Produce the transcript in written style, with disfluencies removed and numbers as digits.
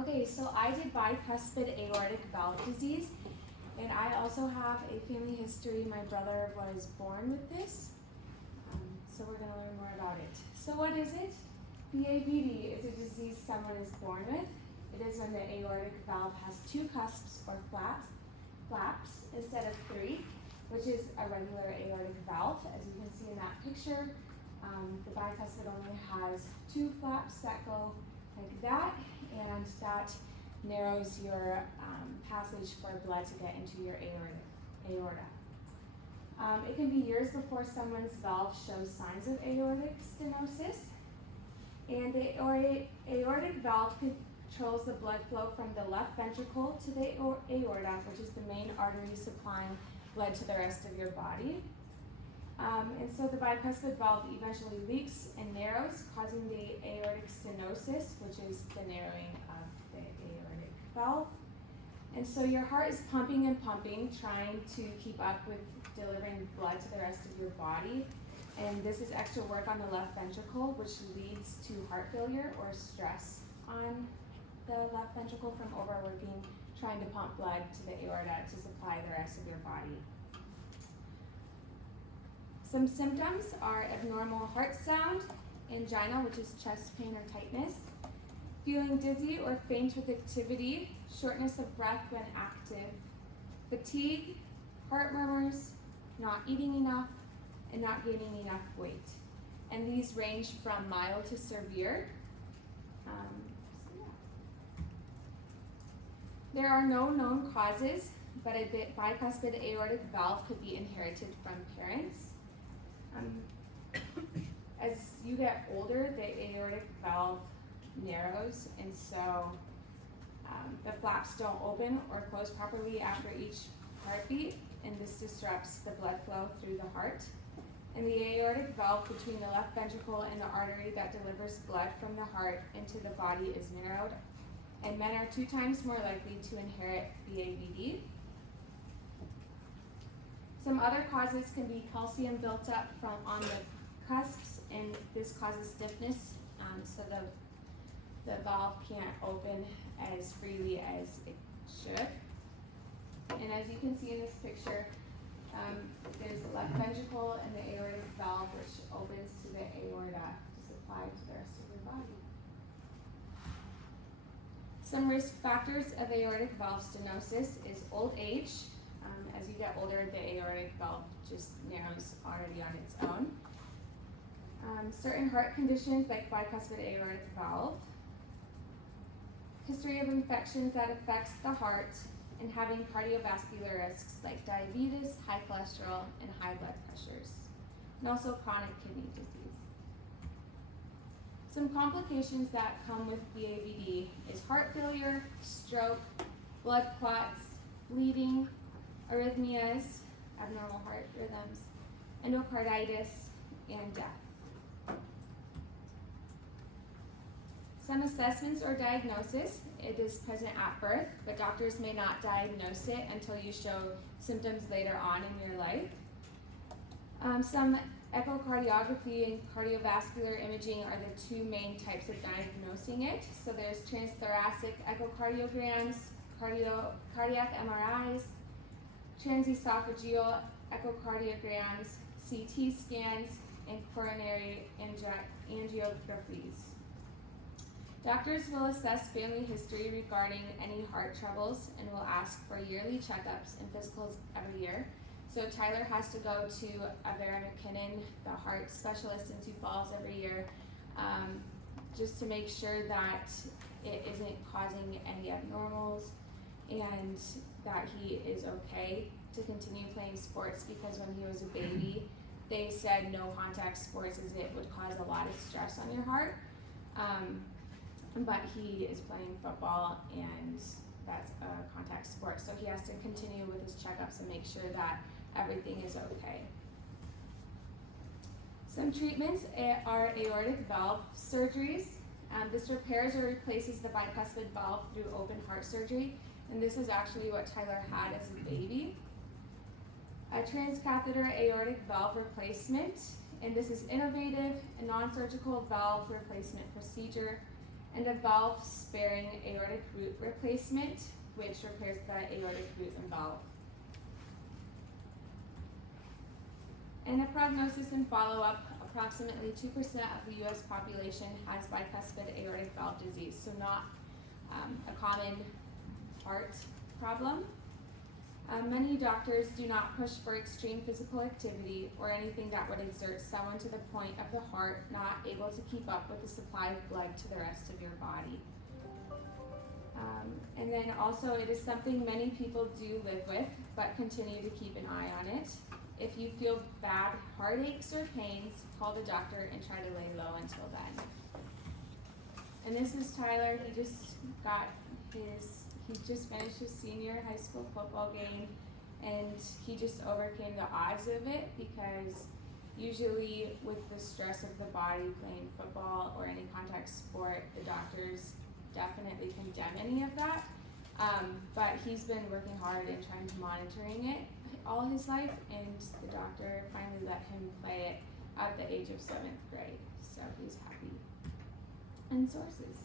Okay, so I did bicuspid aortic valve disease, and I also have a family history. My brother was born with this, so we're going to learn more about it. So what is it? BAVD is a disease someone is born with. It is when the aortic valve has two cusps or flaps instead of three, which is a regular aortic valve. As you can see in that picture, the bicuspid only has two flaps that go like that, and that narrows your passage for blood to get into your aorta. It can be years before someone's valve shows signs of aortic stenosis, and the aortic valve controls the blood flow from the left ventricle to the aorta, which is the main artery supplying blood to the rest of your body. And so the bicuspid valve eventually leaks and narrows, causing the aortic stenosis, which is the narrowing of the aortic valve. And so your heart is pumping and pumping, trying to keep up with delivering blood to the rest of your body. And this is extra work on the left ventricle, which leads to heart failure or stress on the left ventricle from overworking, trying to pump blood to the aorta to supply the rest of your body. Some symptoms are abnormal heart sound, angina, which is chest pain or tightness, feeling dizzy or faint with activity, shortness of breath when active, fatigue, heart murmurs, not eating enough, and not gaining enough weight. And these range from mild to severe. There are no known causes, but a bicuspid aortic valve could be inherited from parents. As you get older, the aortic valve narrows, and so the flaps don't open or close properly after each heartbeat, and this disrupts the blood flow through the heart. And the aortic valve between the left ventricle and the artery that delivers blood from the heart into the body is narrowed, and men are 2 times more likely to inherit BAVD. Some other causes can be calcium built up on the cusps, and this causes stiffness, so the valve can't open as freely as it should. And as you can see in this picture, there's the left ventricle and the aortic valve, which opens to the aorta to supply to the rest of your body. Some risk factors of aortic valve stenosis is old age. As you get older, the aortic valve just narrows already on its own. Certain heart conditions like bicuspid aortic valve, history of infections that affects the heart, and having cardiovascular risks like diabetes, high cholesterol, and high blood pressures, and also chronic kidney disease. Some complications that come with BAVD is heart failure, stroke, blood clots, bleeding, arrhythmias, abnormal heart rhythms, endocarditis, and death. Some assessments or diagnosis, it is present at birth, but doctors may not diagnose it until you show symptoms later on in your life. Some echocardiography and cardiovascular imaging are the 2 main types of diagnosing it. So there's transthoracic echocardiograms, cardiac MRIs, transesophageal echocardiograms, CT scans, and coronary angiographies. Doctors will assess family history regarding any heart troubles and will ask for yearly checkups and physicals every year. So Tyler has to go to Vera McKinnon, the heart specialist in Sioux Falls, every year, just to make sure that it isn't causing any abnormals and that he is okay to continue playing sports, because when he was a baby, they said no contact sports as it would cause a lot of stress on your heart. But he is playing football, and that's a contact sport, so he has to continue with his checkups and make sure that everything is okay. Some treatments are aortic valve surgeries. This repairs or replaces the bicuspid valve through open heart surgery, and this is actually what Tyler had as a baby. A transcatheter aortic valve replacement, and this is innovative, a non-surgical valve replacement procedure. and a valve-sparing aortic root replacement, which repairs the aortic root and valve. In a prognosis and follow-up, approximately 2% of the U.S. population has bicuspid aortic valve disease, so not a common heart problem. Many doctors do not push for extreme physical activity or anything that would exert someone to the point of the heart not able to keep up with the supply of blood to the rest of your body. And then also it is something many people do live with, but continue to keep an eye on it. If you feel bad heartaches or pains, call the doctor and try to lay low until then. And this is Tyler. He just finished his senior high school football game, and he just overcame the odds of it, because usually with the stress of the body playing football or any contact sport, the doctors definitely condemn any of that. But he's been working hard and trying to monitoring it all his life, and the doctor finally let him play it at the age of 7th grade. So he's happy. And sources.